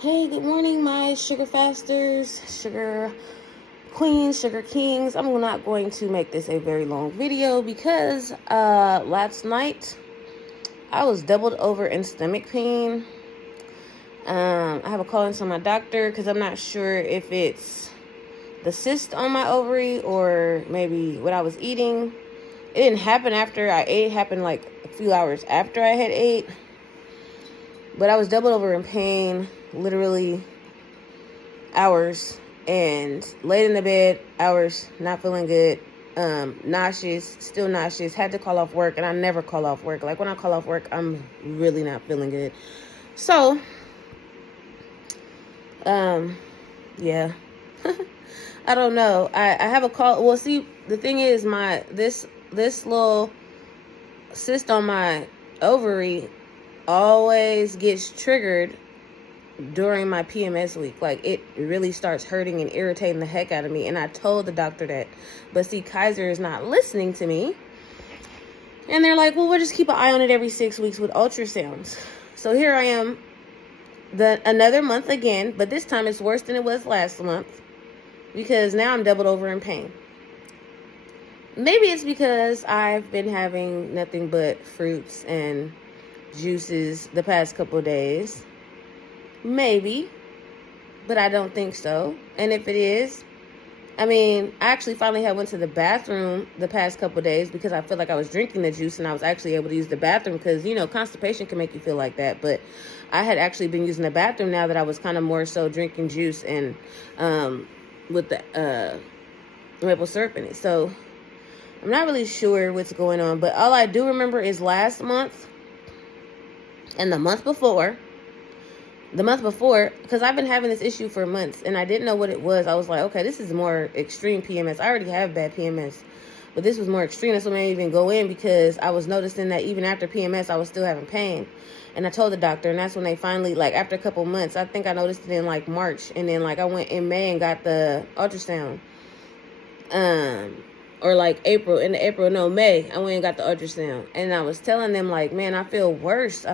Hey, good morning, my sugar fasters, sugar queens, sugar kings. I'm not going to make this a very long video because last night I was doubled over in stomach pain. I have a call in to my doctor because I'm not sure if it's the cyst on my ovary or maybe what I was eating. It didn't happen after I ate. It happened like a few hours after I had ate. But I was doubled over in pain, literally hours, and laid in the bed, hours, not feeling good, nauseous, still nauseous, had to call off work, and I never call off work. Like, when I call off work, I'm really not feeling good. So, yeah. I don't know. I have a call. Well, see, the thing is, this little cyst on my ovary always gets triggered during my PMS week. Like, it really starts hurting and irritating the heck out of me. And I told the doctor that. But see, Kaiser is not listening to me. And they're like, well, we'll just keep an eye on it every 6 weeks with ultrasounds. So here I am, another month again. But this time it's worse than it was last month, because now I'm doubled over in pain. Maybe it's because I've been having nothing but fruits and juices the past couple of days. Maybe, but I don't think so. And if it is, I mean, I actually finally went to the bathroom the past couple of days because I feel like I was drinking the juice and I was actually able to use the bathroom because, you know, constipation can make you feel like that. But I had actually been using the bathroom now that I was kind of more so drinking juice and with the maple syrup in it. So I'm not really sure what's going on, but all I do remember is last month and the month before, because I've been having this issue for months and I didn't know what it was. I was like, okay, this is more extreme PMS. I already have bad PMS, but this was more extreme. That's what made me even go in, because I was noticing that even after PMS, I was still having pain. And I told the doctor, and that's when they finally, like, after a couple months, I think I noticed it in like March, and then like I went in May and got the ultrasound. Or like May, I went and got the ultrasound. And I was telling them, like, man, I feel worse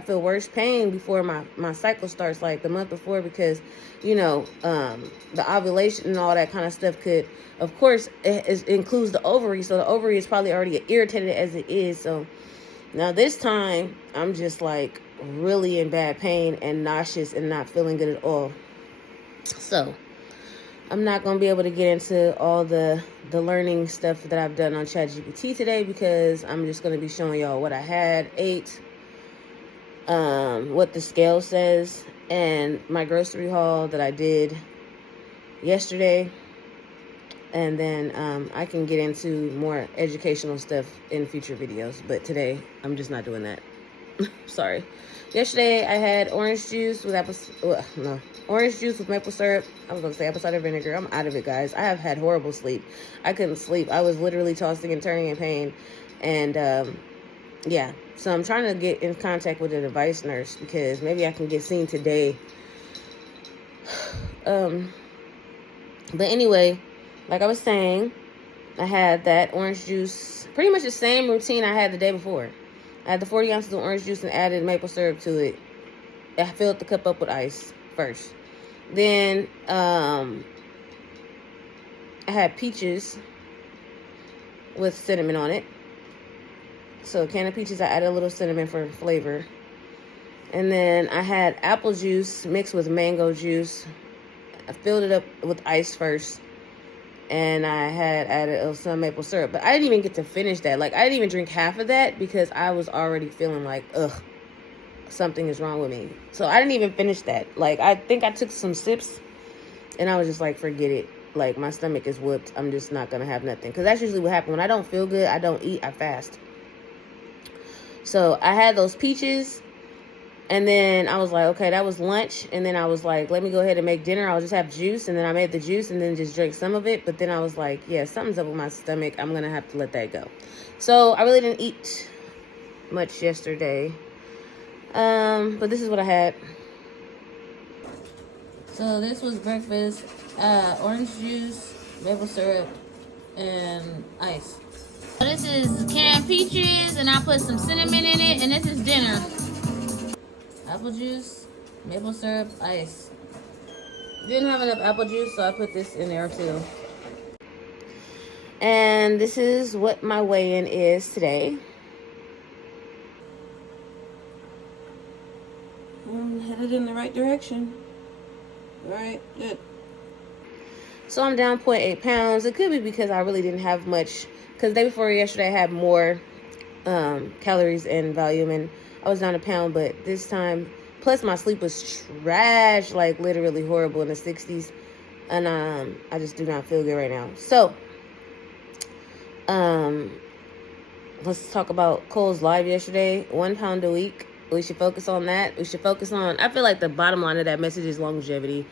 pain before my cycle starts, like the month before, because, you know, the ovulation and all that kind of stuff could, of course, it includes the ovary. So the ovary is probably already irritated as it is. So now this time, I'm just like really in bad pain and nauseous and not feeling good at all. So I'm not going to be able to get into all the learning stuff that I've done on ChatGPT today, because I'm just going to be showing y'all what I ate, what the scale says, and my grocery haul that I did yesterday. And then I can get into more educational stuff in future videos. But today, I'm just not doing that. Sorry. Yesterday, I had orange juice with orange juice with maple syrup. I was going to say apple cider vinegar. I'm out of it, guys. I have had horrible sleep. I couldn't sleep. I was literally tossing and turning in pain. And, yeah. So I'm trying to get in contact with a device nurse, because maybe I can get seen today. But anyway, like I was saying, I had that orange juice, pretty much the same routine I had the day before. I had the 40 ounces of orange juice and added maple syrup to it. I filled the cup up with ice first. Then I had peaches with cinnamon on it. So a can of peaches, I added a little cinnamon for flavor. And then I had apple juice mixed with mango juice. I filled it up with ice first. And I had added some maple syrup. But I didn't even get to finish that. Like, I didn't even drink half of that because I was already feeling like, ugh, something is wrong with me. So I didn't even finish that. Like, I think I took some sips and I was just like, forget it. Like, my stomach is whooped. I'm just not going to have nothing. Because that's usually what happens. When I don't feel good, I don't eat. I fast. So I had those peaches. And then I was like, okay, that was lunch. And then I was like, let me go ahead and make dinner. I'll just have juice. And then I made the juice and then just drank some of it. But then I was like, yeah, something's up with my stomach. I'm going to have to let that go. So I really didn't eat much yesterday. But this is what I had. So this was breakfast. Orange juice, maple syrup, and ice. So this is canned peaches, and I put some cinnamon in it. And this is dinner. Apple juice, maple syrup, ice. Didn't have enough apple juice, so I put this in there too. And this is what my weigh-in is today. I'm headed in the right direction. All right, good. So I'm down 0.8 pounds. It could be because I really didn't have much. Because the day before yesterday, I had more calories and volume, and I was down a pound. But this time, plus my sleep was trash, like literally horrible in the 60s. And I just do not feel good right now. So let's talk about Cole's live yesterday. 1 pound a week. We should focus on that. We should focus on, I feel like the bottom line of that message is longevity.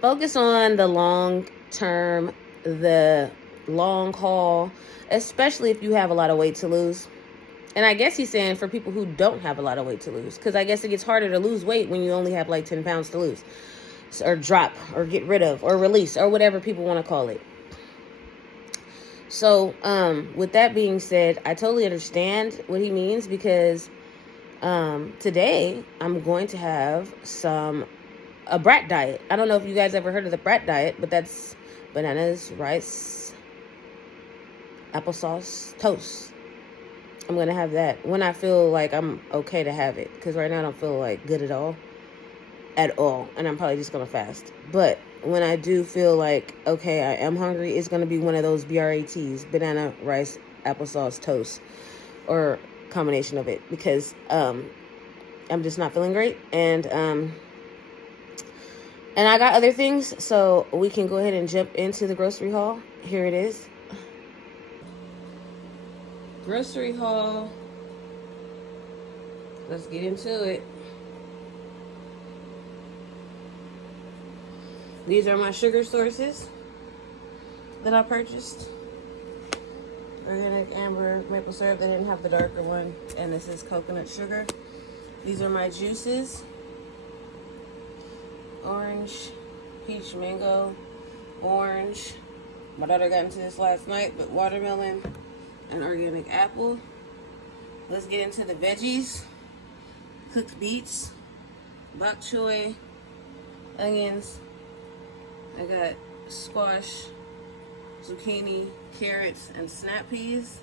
Focus on the long term, the long haul, especially if you have a lot of weight to lose. And I guess he's saying for people who don't have a lot of weight to lose, because I guess it gets harder to lose weight when you only have like 10 pounds to lose, or drop, or get rid of, or release, or whatever people want to call it. So with that being said, I totally understand what he means, because today I'm going to have a brat diet. I don't know if you guys ever heard of the brat diet, but that's bananas, rice, applesauce, toast. I'm going to have that when I feel like I'm okay to have it, because right now I don't feel like good at all, and I'm probably just going to fast. But when I do feel like, okay, I am hungry, it's going to be one of those BRATs, banana, rice, applesauce, toast, or combination of it, because I'm just not feeling great, and I got other things, so we can go ahead and jump into the grocery haul. Here it is. Grocery haul. Let's get into it. These are my sugar sources that I purchased. Organic amber maple syrup. They didn't have the darker one. And this is coconut sugar. These are my juices. Orange, peach, mango, orange. My daughter got into this last night, but watermelon and organic apple. Let's get into the veggies. Cooked beets, bok choy, onions. I got squash, zucchini, carrots, and snap peas.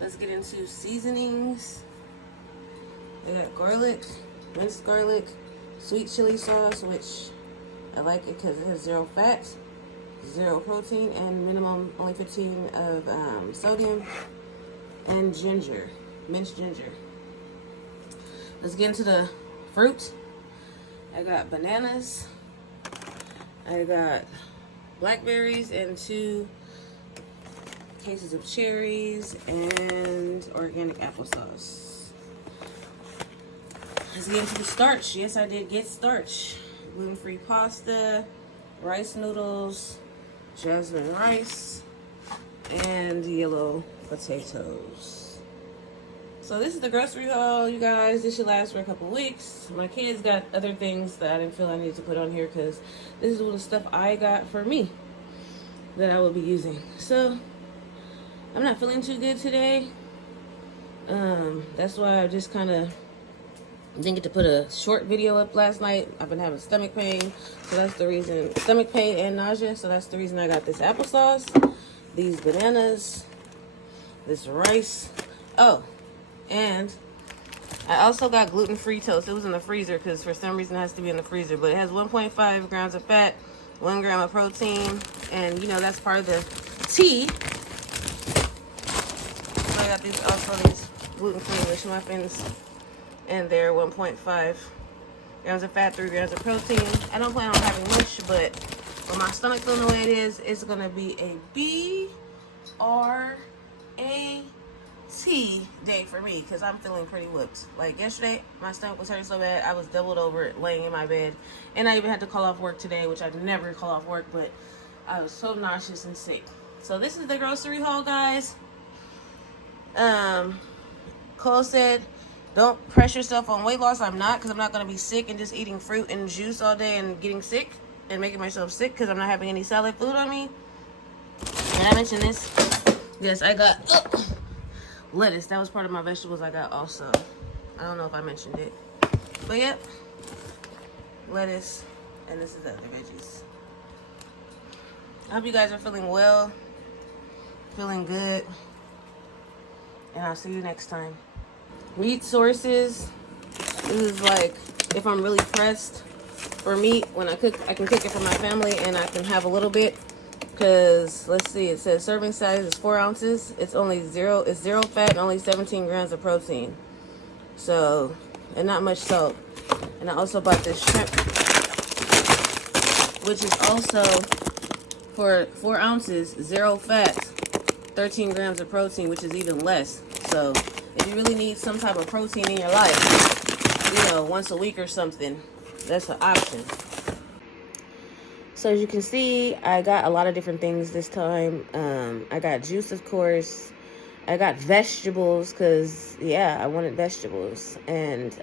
Let's get into seasonings. I got garlic, minced garlic, sweet chili sauce, which I like it because it has 0 fat, 0 protein, and minimum only 15 of sodium, and ginger, minced ginger. Let's get into the fruit. I got bananas. I got blackberries and 2 cases of cherries and organic applesauce. Let's get into the starch. Yes, I did get starch. Gluten-free pasta, rice noodles, jasmine rice, and yellow potatoes. So this is the grocery haul, you guys. This should last for a couple weeks. My kids got other things that I didn't feel I needed to put on here because this is all the stuff I got for me that I will be using. So I'm not feeling too good today. That's why I just kind of didn't get to put a short video up last night. I've been having stomach pain, so that's the reason. Stomach pain and nausea, so that's the reason I got this applesauce, these bananas, this rice. Oh, and I also got gluten-free toast. It was in the freezer because for some reason it has to be in the freezer, but it has 1.5 grams of fat, 1 gram of protein, and you know that's part of the tea. So I got these gluten-free English muffins. And they're 1.5 grams of fat, 3 grams of protein. I don't plan on having much, but when my stomach feeling the way it is, it's going to be a B-R-A-T day for me because I'm feeling pretty whooped. Like yesterday, my stomach was hurting so bad, I was doubled over laying in my bed. And I even had to call off work today, which I never call off work, but I was so nauseous and sick. So this is the grocery haul, guys. Cole said, don't press yourself on weight loss. I'm not, because I'm not going to be sick and just eating fruit and juice all day and getting sick and making myself sick because I'm not having any solid food on me. And I mentioned this. Yes, I got lettuce. That was part of my vegetables I got also. I don't know if I mentioned it. But yep. Lettuce. And this is the other veggies. I hope you guys are feeling well, feeling good, and I'll see you next time. Meat sources. This is like if I'm really pressed for meat when I cook, I can cook it for my family and I can have a little bit. Because let's see, it says serving size is 4 ounces. It's zero fat and only 17 grams of protein. So, and not much salt. And I also bought this shrimp, which is also for 4 ounces, 0 fat, 13 grams of protein, which is even less. So if you really need some type of protein in your life, you know, once a week or something, that's an option. So as you can see, I got a lot of different things this time. I got juice, of course. I got vegetables because, yeah, I wanted vegetables. And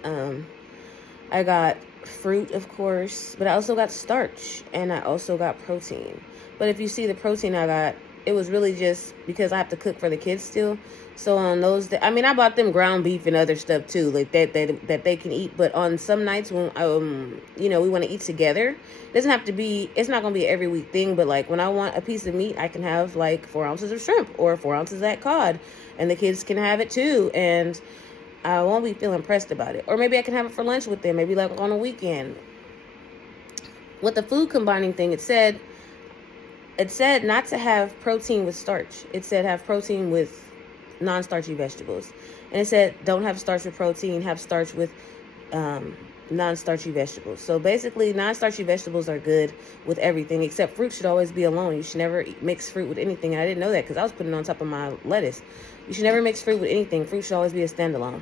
I got fruit, of course. But I also got starch. And I also got protein. But if you see the protein I got, it was really just because I have to cook for the kids still. So on those days, I mean, I bought them ground beef and other stuff too, like that they can eat. But on some nights when you know, we want to eat together, it doesn't have to be. It's not gonna be an every week thing. But like when I want a piece of meat, I can have like 4 ounces of shrimp or 4 ounces of that cod, and the kids can have it too. And I won't be feeling pressed about it. Or maybe I can have it for lunch with them. Maybe like on a weekend. With the food combining thing, it said not to have protein with starch. It said have protein with non-starchy vegetables. And it said don't have starch with protein, have starch with non-starchy vegetables. So basically non-starchy vegetables are good with everything, except fruit should always be alone. You should never mix fruit with anything. And I didn't know that because I was putting it on top of my lettuce. You should never mix fruit with anything. Fruit should always be a standalone.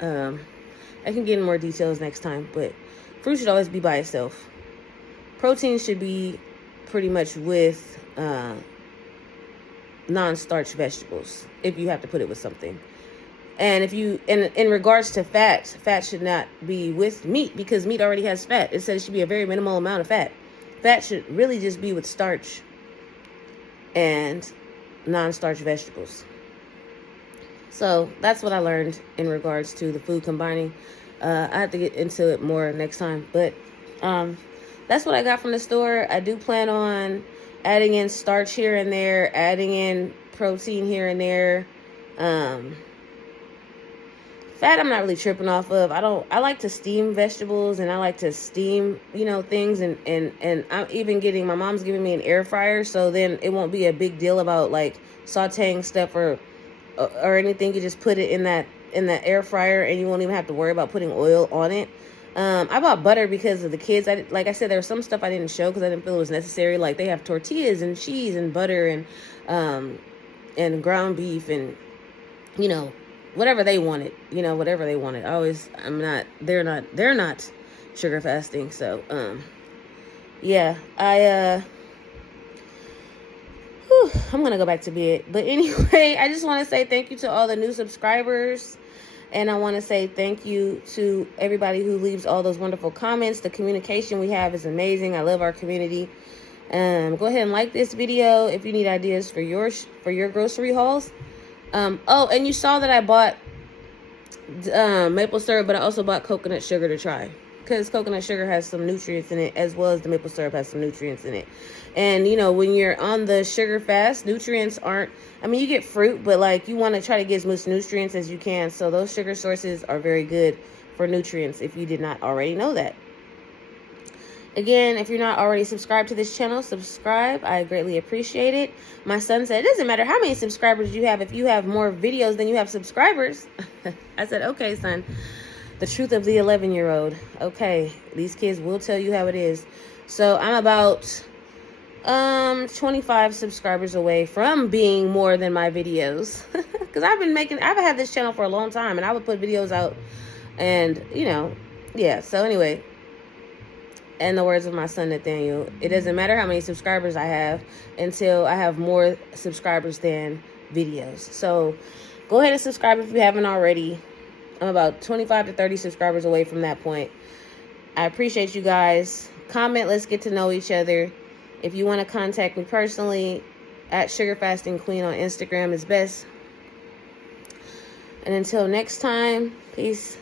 I can get in more details next time, but fruit should always be by itself. Protein should be pretty much with non-starch vegetables if you have to put it with something. And if you in regards to fat should not be with meat because meat already has fat. It says it should be a very minimal amount of fat. Fat should really just be with starch and non-starch vegetables. So that's what I learned in regards to the food combining. I have to get into it more next time, but that's what I got from the store. I do plan on adding in starch here and there, adding in protein here and there. Fat I'm not really tripping off of. I like to steam vegetables and I like to steam, you know, things and I'm even getting, my mom's giving me an air fryer, so then it won't be a big deal about like sauteing stuff or anything. You just put it in that air fryer and you won't even have to worry about putting oil on it. I bought butter because of the kids. Like I said, there was some stuff I didn't show because I didn't feel it was necessary. Like they have tortillas and cheese and butter and ground beef and, you know, whatever they wanted. You know, whatever they wanted. They're not sugar fasting. So, yeah, I'm going to go back to bed. But anyway, I just want to say thank you to all the new subscribers. And I want to say thank you to everybody who leaves all those wonderful comments. The communication we have is amazing. I love our community. Go ahead and like this video if you need ideas for your grocery hauls. Oh, and you saw that I bought maple syrup, but I also bought coconut sugar to try. Because coconut sugar has some nutrients in it, as well as the maple syrup has some nutrients in it. And, you know, when you're on the sugar fast, nutrients aren't, I mean, you get fruit, but, like, you want to try to get as much nutrients as you can. So those sugar sources are very good for nutrients if you did not already know that. Again, if you're not already subscribed to this channel, subscribe. I greatly appreciate it. My son said, it doesn't matter how many subscribers you have. If you have more videos than you have subscribers. I said, okay, son. The truth of the 11-year-old. Okay, these kids will tell you how it is. So I'm about 25 subscribers away from being more than my videos. Because I've had this channel for a long time, and I would put videos out, and, you know, yeah. So anyway, in the words of my son Nathaniel, it doesn't matter how many subscribers I have until I have more subscribers than videos. So go ahead and subscribe if you haven't already. I'm about 25 to 30 subscribers away from that point. I appreciate you guys. Comment, let's get to know each other. If you want to contact me personally, at Sugar Fasting Queen on Instagram is best. And until next time, peace.